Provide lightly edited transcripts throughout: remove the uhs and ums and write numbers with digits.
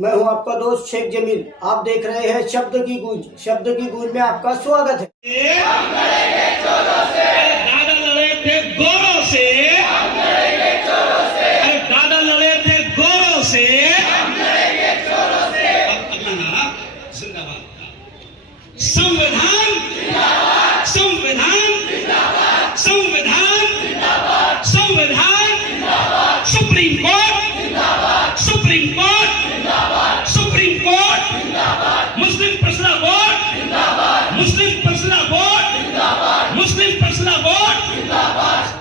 मैं हूं आपका दोस्त शेख जमील। आप देख रहे हैं शब्द की गूंज। शब्द की गूंज में आपका स्वागत है। हम लड़ेंगे चोरों से, दादा लड़े थे गोरों से, हम लड़ेंगे चोरों से, अरे दादा लड़े थे गोरों से, हम लड़ेंगे चोरों से। अगला नारा जिंदाबाद का संविधान जिंदाबाद, संविधान जिंदाबाद, संविधान जिंदाबाद, संविधान जिंदाबाद, सुप्रीम कोर्ट जिंदाबाद, सुप्रीम कोर्ट जिंदाबाद, सुप्रीम कोर्ट जिंदाबाद, मुस्लिम फैसला बोर्ड जिंदाबाद, मुस्लिम फैसला बोर्ड जिंदाबाद, मुस्लिम फैसला बोर्ड जिंदाबाद।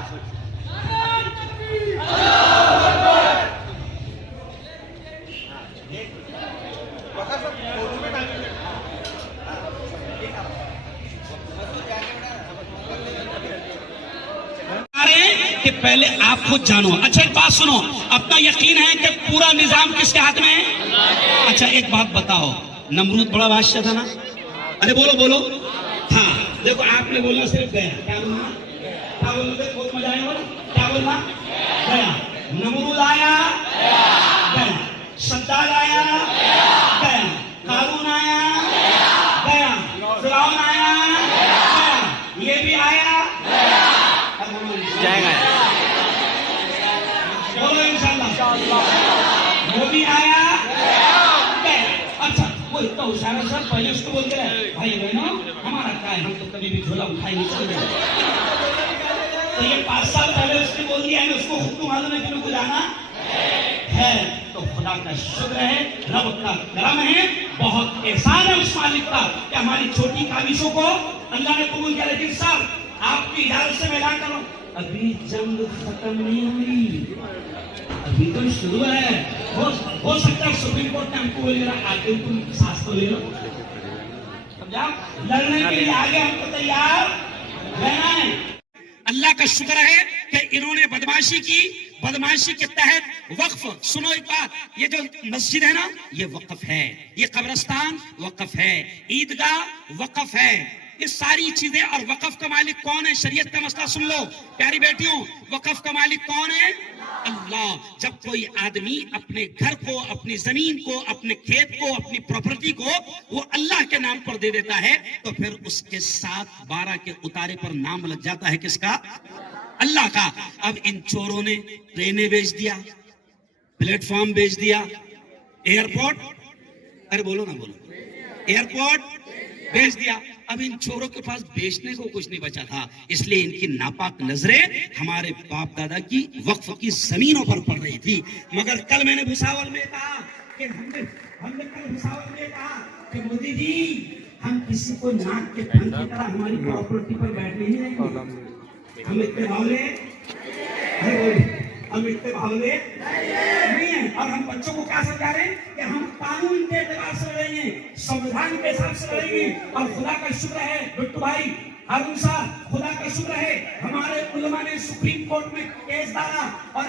कि पहले आप खुद जानो। अच्छा एक बात सुनो, अपना यकीन है कि पूरा निजाम किसके हाथ में है? अच्छा एक बात बताओ, नमरूद बड़ा बादशाह था ना? अरे बोलो बोलो। हाँ देखो, आपने बोलना सिर्फ गया। क्या बोलना? क्या बोलना? बहुत मजा आया। क्या बोलना? गया। नमरूद आया, गया। सद्दाद आया, गया। कारून आया, गया। फिरौन आया, गया। ये भी आया, जाएगा। बोलो इंशाल्लाह। वो भी आया, गया। अच्छा वो इतना होशियार है सर, पहले उसको बोलते रहे भाई बहनों हमारा क्या है, हम तो कभी भी झोला उठाए नहीं चल रहे। तो ये 5 साल पहले उसने बोल दिया है, उसको खुद मालूम है कि मेरे को जाना है। तो खुदा का शुक्र है, रब का करम है, बहुत एहसान है उस मालिक का कि हमारी छोटी काविशों को अल्लाह ने कबूल किया। लेकिन सर आपकी इजाजत से मैं ऐलान करूं, अभी जंग खत्म नहीं हुई, अभी तो शुरू है। हो सकता है सुप्रीम कोर्ट ने हमको बोलेगा आगे तुम सांस तो ले लो, समझा? लड़ने के लिए आगे हमको तैयार रहना है। अल्लाह का शुक्र है कि इन्होंने बदमाशी की, बदमाशी के तहत वक्फ। सुनो एक बात, ये जो मस्जिद है ना, ये वक्फ है, ये कब्रिस्तान वक्फ है, ईदगाह वक्फ है, ये सारी चीजें। और वक्फ का मालिक कौन है? शरीयत का मसला सुन लो प्यारी बेटियों, वक्फ का मालिक कौन है? अल्लाह। जब कोई आदमी अपने घर को, अपनी जमीन को, अपने खेत को, अपनी प्रॉपर्टी को वो अल्लाह के नाम पर दे देता है, तो फिर उसके साथ 12 के उतारे पर नाम लग जाता है किसका? अल्लाह का। अब इन चोरों ने ट्रेनें बेच दिया, प्लेटफॉर्म बेच दिया, एयरपोर्ट, अरे बोलो ना बोलो, एयरपोर्ट बेच दिया। अब इन चोरों के पास बेचने को कुछ नहीं बचा था, इसलिए इनकी नापाक नजरें हमारे बाप दादा की वक्फ की जमीनों पर पड़ रही थी। मगर कल मैंने भुसावल में कहा कि हमने कल भुसावल में कहा कि मोदी जी हम किसी को नाक के फन की तरह हमारी प्रॉपर्टी पर बैठने ही नहीं देंगे। हम इतने भावले हम इतने भावले नहीं है। और हम बच्चों को क्या समझा रहे हैं कि हम कानून के एतबार से लड़ेंगे, संविधान के हिसाब से लड़ेंगे। और खुदा का शुक्र है बिट्टू भाई, हारून साहब, खुदा का शुक्र है हमारे उलमा ने सुप्रीम कोर्ट में केस डाला। और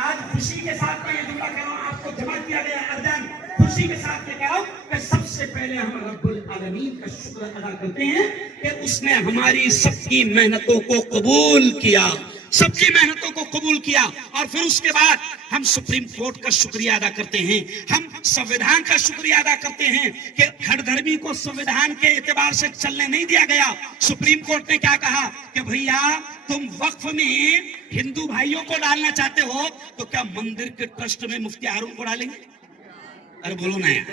आज खुशी के साथ मैं ये जुमला कह रहा हूँ, आपको जमा किया गया अर्जन, खुशी के साथ ये कह रहा हूँ कि सबसे पहले हम रब्बुल आलमीन का शुक्र अदा करते हैं कि उसने हमारी सबकी मेहनतों को कबूल किया, सबकी मेहनतों को कबूल किया। और फिर उसके बाद हम सुप्रीम कोर्ट का शुक्रिया अदा करते हैं, हम संविधान का शुक्रिया अदा करते हैं कि हर धर्मी को संविधान के एतबार से चलने नहीं दिया गया। सुप्रीम कोर्ट ने क्या कहा कि भैया तुम वक्फ में हिंदू भाइयों को डालना चाहते हो तो क्या मंदिर के ट्रस्ट में मुफ्ती हारून को डालेंगे? अरे बोलो ना यार,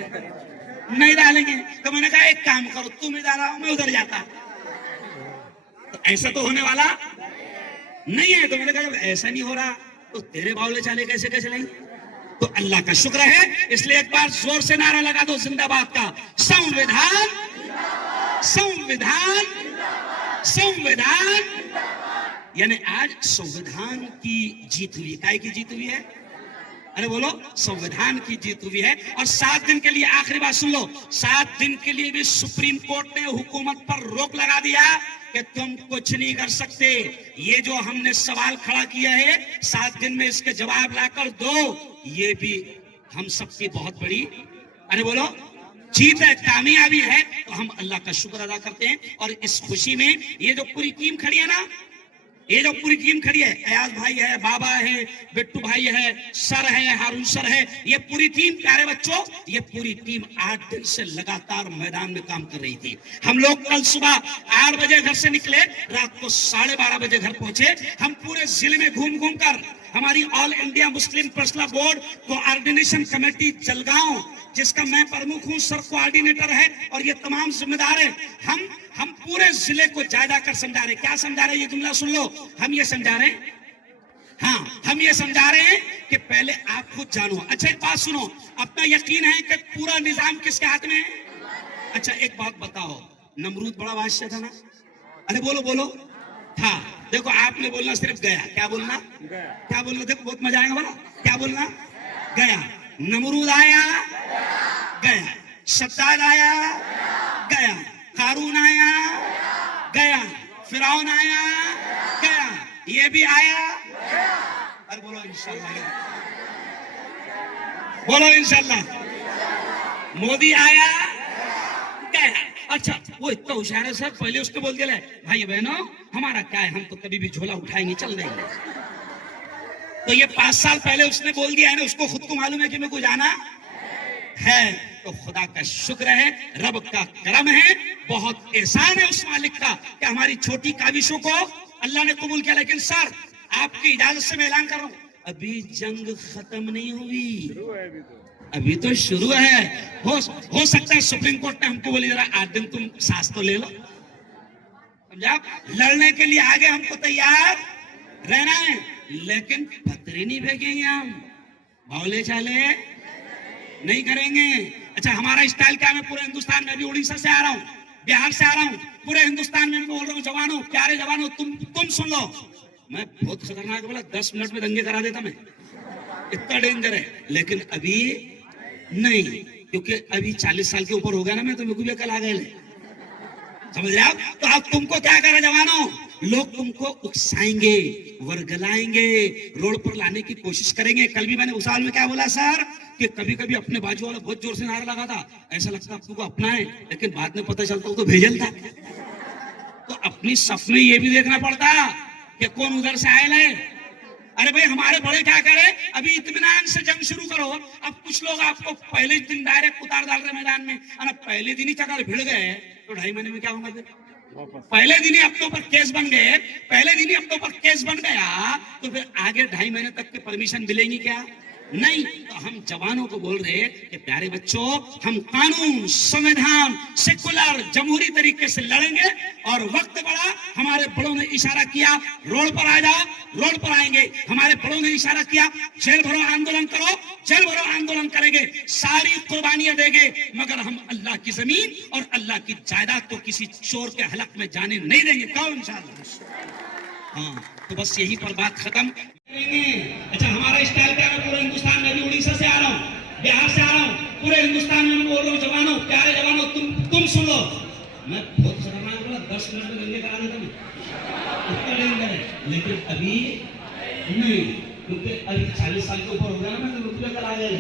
नहीं डालेंगे। तो मैंने कहा एक काम करो, तुम इधर आओ मैं उधर जाता। तो ऐसा तो होने वाला नहीं है। तो मैंने कहा ऐसा नहीं हो रहा तो तेरे बावले चाले कैसे कैसे नहीं? तो अल्लाह का शुक्र है, इसलिए एक बार जोर से नारा लगा दो जिंदाबाद का, संविधान संविधान संविधान। यानी आज संविधान की जीत हुई। काय की जीत हुई है? अरे बोलो, संविधान की जीत हुई है। और 7 दिन के लिए, आखिरी बात सुन लो, 7 दिन के लिए भी सुप्रीम कोर्ट ने हुकूमत पर रोक लगा दिया कि तुम कुछ नहीं कर सकते। ये जो हमने सवाल खड़ा किया है 7 दिन में इसके जवाब लाकर दो, ये भी हम सबकी बहुत बड़ी, अरे बोलो, जीत है, कामयाबी है। तो हम अल्लाह का शुक्र अदा करते हैं। और इस खुशी में ये जो पूरी टीम खड़ी है ना, ये जो पूरी टीम खड़ी है, अयाज भाई है, बाबा है, बिट्टू भाई है, सर है, हारून सर है, ये पूरी टीम, प्यारे बच्चों, ये पूरी टीम 8 दिन से लगातार मैदान में काम कर रही थी। हम लोग कल सुबह 8 बजे घर से निकले, रात को 12:30 बजे घर पहुंचे। हम पूरे जिले में घूम घूम कर हमारी all India Muslim personal board coordination committee Jalgaon, जिसका मैं प्रमुख हूं, सर कोऑर्डिनेटर है और ये तमाम जिम्मेदार है, हम पूरे जिले को जायजा कर समझा रहे। क्या समझा रहे, ये जुमला सुन लो। हम ये समझा रहे हैं, हाँ, हम ये समझा रहे हैं कि पहले आप खुद जानो। अच्छा एक बात सुनो, अपना यकीन है कि पूरा निजाम किसके हाथ में है? अच्छा एक बात बताओ, नमरूद बड़ा बादशाह था ना? अरे बोलो बोलो, था। देखो आपने बोलना सिर्फ गया, क्या बोलना? क्या बोलना? देखो बहुत मजा आएगा बोला, क्या बोलना? गया। नमरूद आया, गया। शद्दाद आया, गया। कारून आया, गया। फिरौन आया, गया। ये भी आया, अरे बोलो इंशाल्लाह, बोलो इंशाल्लाह। मोदी आया, गया। अच्छा वो इतना होशियार है सर, पहले उसको बोल दिया भाई बहनों हमारा क्या है, हम तो कभी भी झोला उठाएंगे, चल देंगे। तो ये 5 साल पहले उसने बोल दिया है ना, उसको खुद को मालूम है कि मेरे को जाना है। तो खुदा का शुक्र है, रब का करम है, बहुत एहसान है उस मालिक का कि हमारी छोटी काविशों को अल्लाह ने कबूल किया। लेकिन सर आपकी इजाजत से मैं ऐलान कर रहा हूं, अभी जंग खत्म नहीं हुई, अभी तो शुरू है। हो सकता है सुप्रीम कोर्ट ने हमको बोले जरा 8 दिन तुम सांस तो ले लो, समझा? लड़ने के लिए आगे हमको तैयार रहना है, लेकिन पत्थरी नहीं फेंकेंगे, हम भौले चाले नहीं करेंगे। अच्छा हमारा स्टाइल क्या है, मैं पूरे हिंदुस्तान में, अभी उड़ीसा से आ रहा हूँ, बिहार से आ रहा हूँ, पूरे हिंदुस्तान में मैं बोल रहा हूँ, जवानों, प्यारे जवानों, तुम सुन लो। मैं बहुत खतरनाक बोला, 10 मिनट में दंगे करा देता मैं, इतना डेंजर है। लेकिन अभी नहीं, क्योंकि अभी 40 साल के ऊपर हो गया ना मैं, तो मेरे को भी अकल आ गए, समझ रहे हो? तो अब तुमको क्या करें जवानों, लोग तुमको उकसाएंगे, वर्गलाएंगे, रोड पर लाने की कोशिश करेंगे। कल भी मैंने उस हाल में क्या बोला सर, कि कभी कभी अपने बाजू वाला बहुत जोर से नारा लगा था, ऐसा लगता तुमको अपना है, लेकिन बाद में पता चलता तो भेजल था। तो अपनी सफ में ये भी देखना पड़ता कि कौन उधर से आयल है। अरे भाई हमारे बड़े क्या करें, अभी इत्मीनान से जंग शुरू करो। अब कुछ लोग आपको पहले दिन डायरेक्ट उतार डाल रहे मैदान में, पहले दिन ही चक्कर भिड़ गए तो 2.5 महीने में क्या होगा फिर? पहले दिन ही अपने ऊपर केस बन गए, पहले दिन ही अपने ऊपर केस बन गया, तो फिर आगे 2.5 महीने तक की परमिशन मिलेगी क्या? नहीं। तो हम जवानों को बोल रहे कि प्यारे बच्चों, हम कानून, संविधान, सेकुलर, जमहूरी तरीके से लड़ेंगे। और वक्त बड़ा, हमारे बड़ों ने इशारा किया रोड पर आ जाओ, रोड पर आएंगे। हमारे बड़ों ने इशारा किया जेल भरो आंदोलन करो, जेल भरो आंदोलन करेंगे, सारी कुर्बानियां देंगे, मगर हम अल्लाह की जमीन और अल्लाह की जायदाद को किसी चोर के हलक में जाने नहीं देंगे। कहो इंशाअल्लाह। हाँ तो बस यही पर बात खत्म करेंगे। अच्छा हमारा स्टाइल क्या है, पूरे हिंदुस्तान में, अभी उड़ीसा से आ रहा हूँ, बिहार से आ रहा हूँ, पूरे हिंदुस्तान में बोल रहा हूँ, जवानों, प्यारे जवानों, तुम सुन लो। मैं बहुत खतरनाक बोला, 10 मिनट में दंगे करा देता मैं, इतना डेंजर है। लेकिन अभी नहीं, क्योंकि अभी 40 साल के ऊपर हो गया ना मैं, तो रुपये करा गए,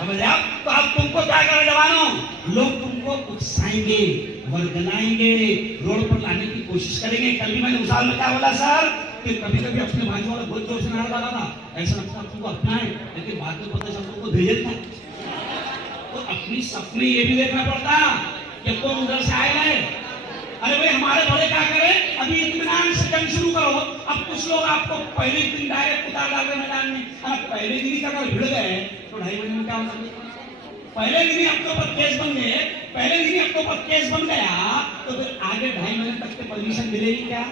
समझ आप? तो अब तुमको क्या करें जवानों, लोग तुमको उकसाएंगे, वर्गलाएंगे, रोड पर लाने की कोशिश करेंगे। कल भी मैंने उस हाल में क्या बोला सर, कि कभी कभी अपने बाजू वाला बहुत जोर से नारा लगा था, ऐसा लगता तुमको अपना है, लेकिन बाद में पता चलता तुमको भेजल था। तो अपनी सफ में ये भी देखना पड़ता कि कौन उधर से आएगा है। अरे भाई हमारे बड़े क्या करें, अभी इत्मीनान से जंग शुरू करो। अब कुछ लोग आपको पहले दिन डायरेक्ट उतार डाल रहे मैदान में, पहले दिन ही चक्कर भिड़ गए तो 2.5 महीने में क्या होगा? पहले दिन ही आपके ऊपर केस बन गए, पहले दिन ही आपके ऊपर केस बन गया, तो फिर आगे 2.5 महीने तक की परमिशन मिलेगी क्या?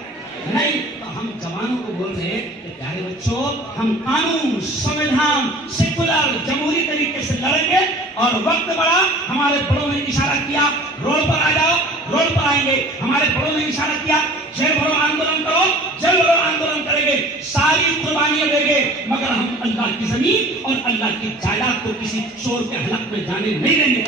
नहीं। तो हम जवानों को बोल रहे हैं प्यारे बच्चों, हम कानून, संविधान, सेकुलर, जमहूरी तरीके से लड़ेंगे। और वक्त बड़ा, हमारे बड़ों ने इशारा किया रोड पर आ जाओ, रोड पर आएंगे। हमारे बड़ों ने इशारा किया जेल भरो आंदोलन करो, जेल भरो आंदोलन करेंगे, सारी कुर्बानियां देंगे, मगर हम अल्लाह की जमीन और अल्लाह की जायदाद को किसी चोर के हलक में जाने नहीं देंगे।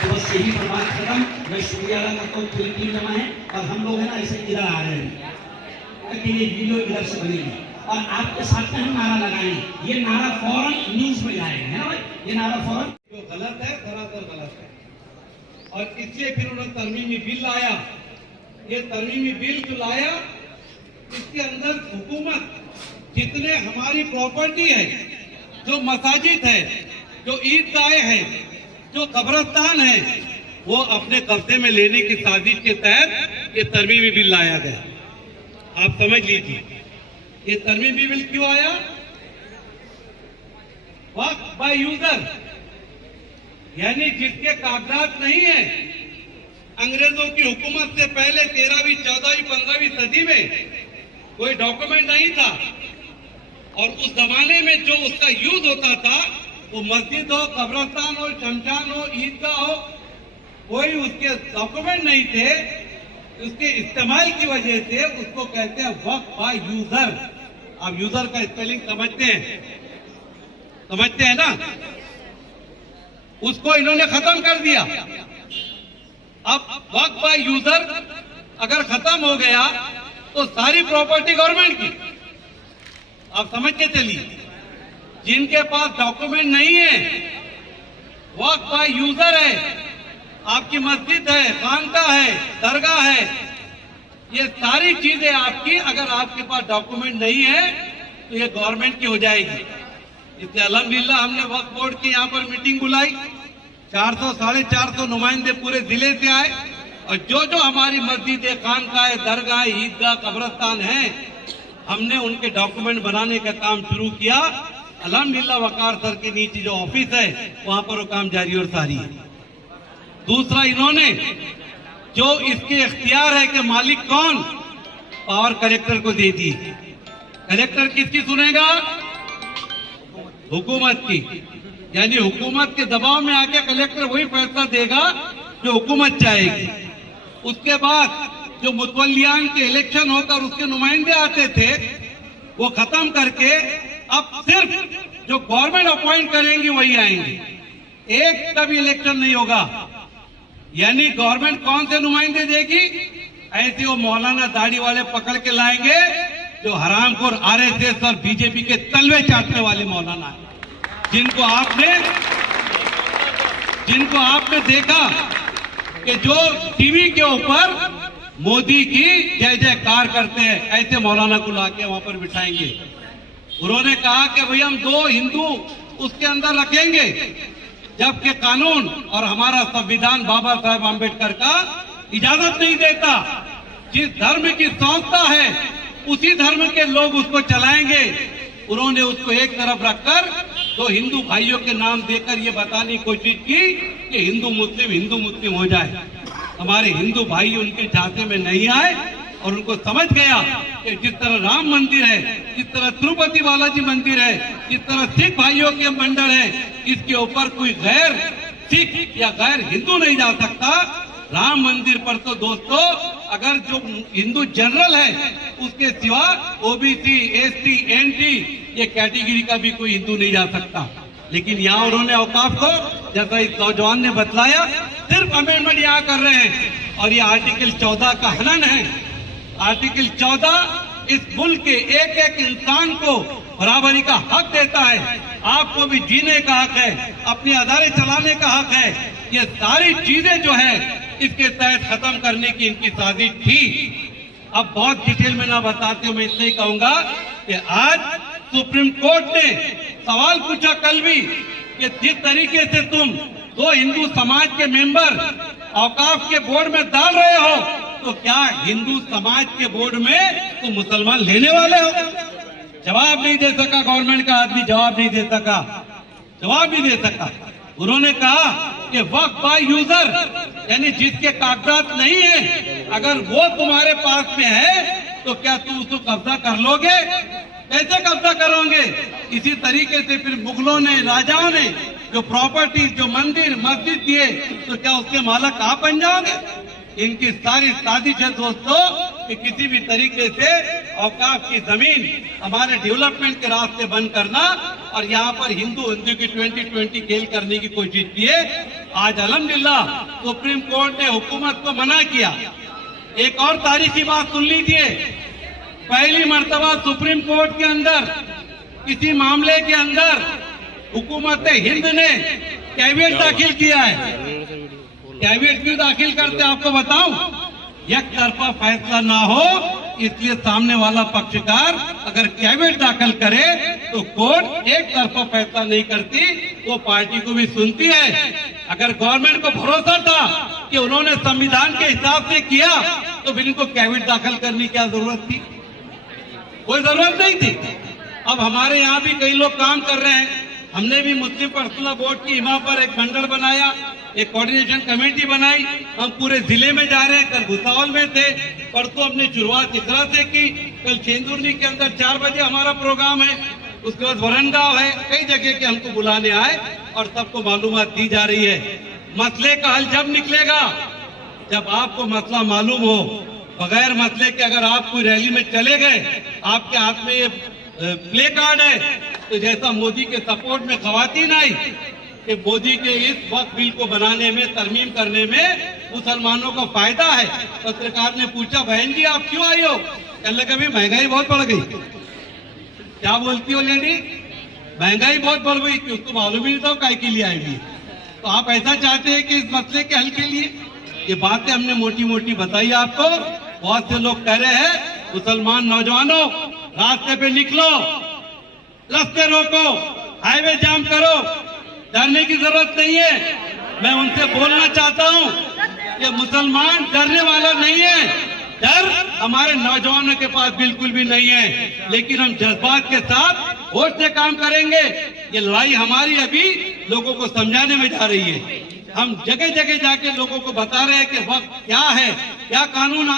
तो बस यही पर बात खत्म। मैं शुक्रिया अदा करता हूँ, पूरी टीम जमा है और हम लोग है ना ऐसे इधर आ रहे हैं कि ये वीडियो इधर से बनेगी और आपके साथ में हम नारा लगाएंगे। ये नारा फौरन न्यूज में जाएगा, है ना भाई? ये नारा फौरन, जो गलत है बराबर गलत है, और इसलिए फिर उन्होंने तरमीमी बिल लाया ये तरमीमी बिल जो लाया, इसके अंदर हुकूमत जितने हमारी प्रॉपर्टी है, जो मसाजिद है, जो ईदगाहें हैं, जो कब्रिस्तान है, वो अपने कब्जे में लेने की साजिश के तहत ये तरमीमी बिल लाया गया। आप समझ लीजिए ये तरमीमी बिल क्यों आया। वक्फ बाय यूजर, यानी जिसके कागजात नहीं है, अंग्रेजों की हुकूमत से पहले 13वीं, 14वीं, 15वीं सदी में कोई डॉक्यूमेंट नहीं था, और उस जमाने में जो उसका यूज होता था वो मस्जिद हो, कब्रिस्तान हो, शमशान हो, ईदगाह हो, कोई उसके डॉक्यूमेंट नहीं थे, उसके इस्तेमाल की वजह से उसको कहते हैं वक्फ बाय यूजर। आप यूजर का स्पेलिंग समझते हैं ना। उसको इन्होंने खत्म कर दिया। अब वक्फ बाय यूजर अगर खत्म हो गया तो सारी प्रॉपर्टी गवर्नमेंट की। आप समझ के चलिए, जिनके पास डॉक्यूमेंट नहीं है, वक्फ बाय यूजर है, आपकी मस्जिद है, खानका है, दरगाह है, ये सारी चीजें आपकी, अगर आपके पास डॉक्यूमेंट नहीं है तो ये गवर्नमेंट की हो जाएगी। इसलिए अल्हम्दुलिल्लाह हमने वक्फ बोर्ड की यहाँ पर मीटिंग बुलाई, 400 साढ़े 400 नुमाइंदे पूरे जिले से आए, और जो जो हमारी मस्जिद है, खानका, दरगाह, ईदगाह, कब्रिस्तान है, हमने उनके डॉक्यूमेंट बनाने का काम शुरू किया। अल्हम्दुलिल्लाह वकार सर के नीचे जो ऑफिस है वहां पर वो काम जारी और सारी है। दूसरा, इन्होंने जो इसके इख्तियार है कि मालिक कौन, पावर कलेक्टर को दे दी। कलेक्टर किसकी सुनेगा? हुकूमत की। यानी हुकूमत के दबाव में आके कलेक्टर वही फैसला देगा जो हुकूमत चाहेगी। उसके बाद जो मुतवल्लियान के इलेक्शन होकर उसके नुमाइंदे आते थे, वो खत्म करके अब सिर्फ जो गवर्नमेंट अपॉइंट करेंगी वही आएंगे, एक का भी इलेक्शन नहीं होगा। यानी गवर्नमेंट कौन से नुमाइंदे देगी? ऐसे वो मौलाना दाढ़ी वाले पकड़ के लाएंगे जो हरामखोर आरएसएस और बीजेपी के तलवे चाटने वाले मौलाना है, जिनको आपने देखा कि जो टीवी के ऊपर मोदी की जय जयकार करते हैं, ऐसे मौलाना को लाके वहां पर बिठाएंगे। उन्होंने कहा कि भाई हम 2 हिंदू उसके अंदर रखेंगे, जबकि कानून और हमारा संविधान बाबा साहेब आम्बेडकर का इजाजत नहीं देता। जिस धर्म की संस्था है उसी धर्म के लोग उसको चलाएंगे। उन्होंने उसको एक तरफ रखकर 2 हिंदू भाइयों के नाम देकर ये बताने की कोशिश की कि हिंदू मुस्लिम हो जाए। हमारे हिंदू भाई उनके झांसे में नहीं आए और उनको समझ गया कि जिस तरह राम मंदिर है, जिस तरह तिरुपति बालाजी मंदिर है, जिस तरह सिख भाइयों के मंदिर है, इसके ऊपर कोई गैर सिख या गैर हिंदू नहीं जा सकता। राम मंदिर पर तो दोस्तों अगर जो हिंदू जनरल है उसके सिवा ओबीसी, एसटी, एनटी ये कैटेगरी का भी कोई हिंदू नहीं जा सकता। लेकिन यहाँ उन्होंने औकाफ को, जैसा इस नौजवान ने बतलाया, सिर्फ अमेंडमेंट यहाँ कर रहे हैं। और ये आर्टिकल 14 का हनन है। आर्टिकल 14 इस मुल्क के एक एक इंसान को बराबरी का हक देता है। आपको भी जीने का हक है, अपने अदारे चलाने का हक है। ये सारी चीजें जो है इसके तहत खत्म करने की इनकी साजिश थी। अब बहुत डिटेल में ना बताते हुए मैं इतना ही कहूंगा कि आज सुप्रीम कोर्ट ने सवाल पूछा कल भी कि जिस तरीके से तुम 2 हिंदू समाज के मेंबर औकाफ के बोर्ड में डाल रहे हो, तो क्या हिंदू समाज के बोर्ड में तुम मुसलमान लेने वाले हो? जवाब नहीं दे सका गवर्नमेंट का आदमी, जवाब नहीं दे सका, जवाब नहीं दे सका। उन्होंने कहा कि वक्फ बाय यूजर, यानी जिसके कागजात नहीं है, अगर वो तुम्हारे पास में है तो क्या तुम उसको कब्जा कर लोगे? कैसे कब्जा करोगे? इसी तरीके से फिर मुगलों ने, राजाओं ने जो प्रॉपर्टीज, जो मंदिर मस्जिद दिए, तो क्या उसके मालक आप बन जाओगे? इनकी सारी साजिश है दोस्तों कि किसी भी तरीके से औकाफ की जमीन हमारे डेवलपमेंट के रास्ते बंद करना और यहाँ पर हिंदू की 2020 खेल करने की कोशिश की है। आज अल्हम्दुलिल्लाह सुप्रीम कोर्ट ने हुकूमत को मना किया। एक और तारीखी बात सुन लीजिए, पहली मर्तबा सुप्रीम कोर्ट के अंदर किसी मामले के अंदर हुकूमत हिंद ने कैविएट दाखिल किया है। कैविएट क्यों दाखिल करते आपको बताऊं? एक तरफा फैसला ना हो, इसलिए सामने वाला पक्षकार अगर कैवियट दाखिल करे तो कोर्ट एक तरफा फैसला नहीं करती, वो पार्टी को भी सुनती है। अगर गवर्नमेंट को भरोसा था कि उन्होंने संविधान के हिसाब से किया तो फिर इनको कैवियट दाखिल करने की क्या जरूरत थी? कोई जरूरत नहीं थी। अब हमारे यहाँ भी कई लोग काम कर रहे हैं। हमने भी मुस्लिम पर्सनल बोर्ड की हिमा पर एक मंडल बनाया, एक कोऑर्डिनेशन कमेटी बनाई। हम पूरे जिले में जा रहे हैं। कल भुसावल में थे, परसों हमने शुरुआत इकरा से की, कल चेंदुर्नी के अंदर 4 बजे हमारा प्रोग्राम है, उसके बाद वरंगाव है। कई जगह के हमको बुलाने आए और सबको मालूमात दी जा रही है। मसले का हल जब निकलेगा जब आपको मसला मालूम हो। बगैर मसले के अगर आप कोई रैली में चले गए, आपके हाथ में ये प्ले कार्ड है, तो जैसा मोदी के सपोर्ट में खवातीन आई कि मोदी के इस वक्त बिल को बनाने में, तरमीम करने में मुसलमानों को फायदा है। पत्रकार ने पूछा, बहन जी आप क्यों आई हो? कहने लगे अभी महंगाई बहुत बढ़ गई। क्या बोलती हो लेडी? महंगाई बहुत बढ़ गई कि उसको मालूम ही नहीं था काय के लिए आई हुई। तो आप ऐसा चाहते हैं कि इस मसले के हल के लिए? ये बातें हमने मोटी मोटी बताई आपको। बहुत से लोग कह रहे हैं मुसलमान नौजवानों रास्ते पे निकलो, रास्ते रोको, हाईवे जाम करो, डरने की जरूरत नहीं है। मैं उनसे बोलना चाहता हूं कि मुसलमान डरने वाला नहीं है। डर हमारे नौजवानों के पास बिल्कुल भी नहीं है, लेकिन हम जज्बात के साथ होश से काम करेंगे। ये लड़ाई हमारी अभी लोगों को समझाने में जा रही है। हम जगह जगह जाके लोगों को बता रहे हैं कि वक्त क्या है, क्या कानून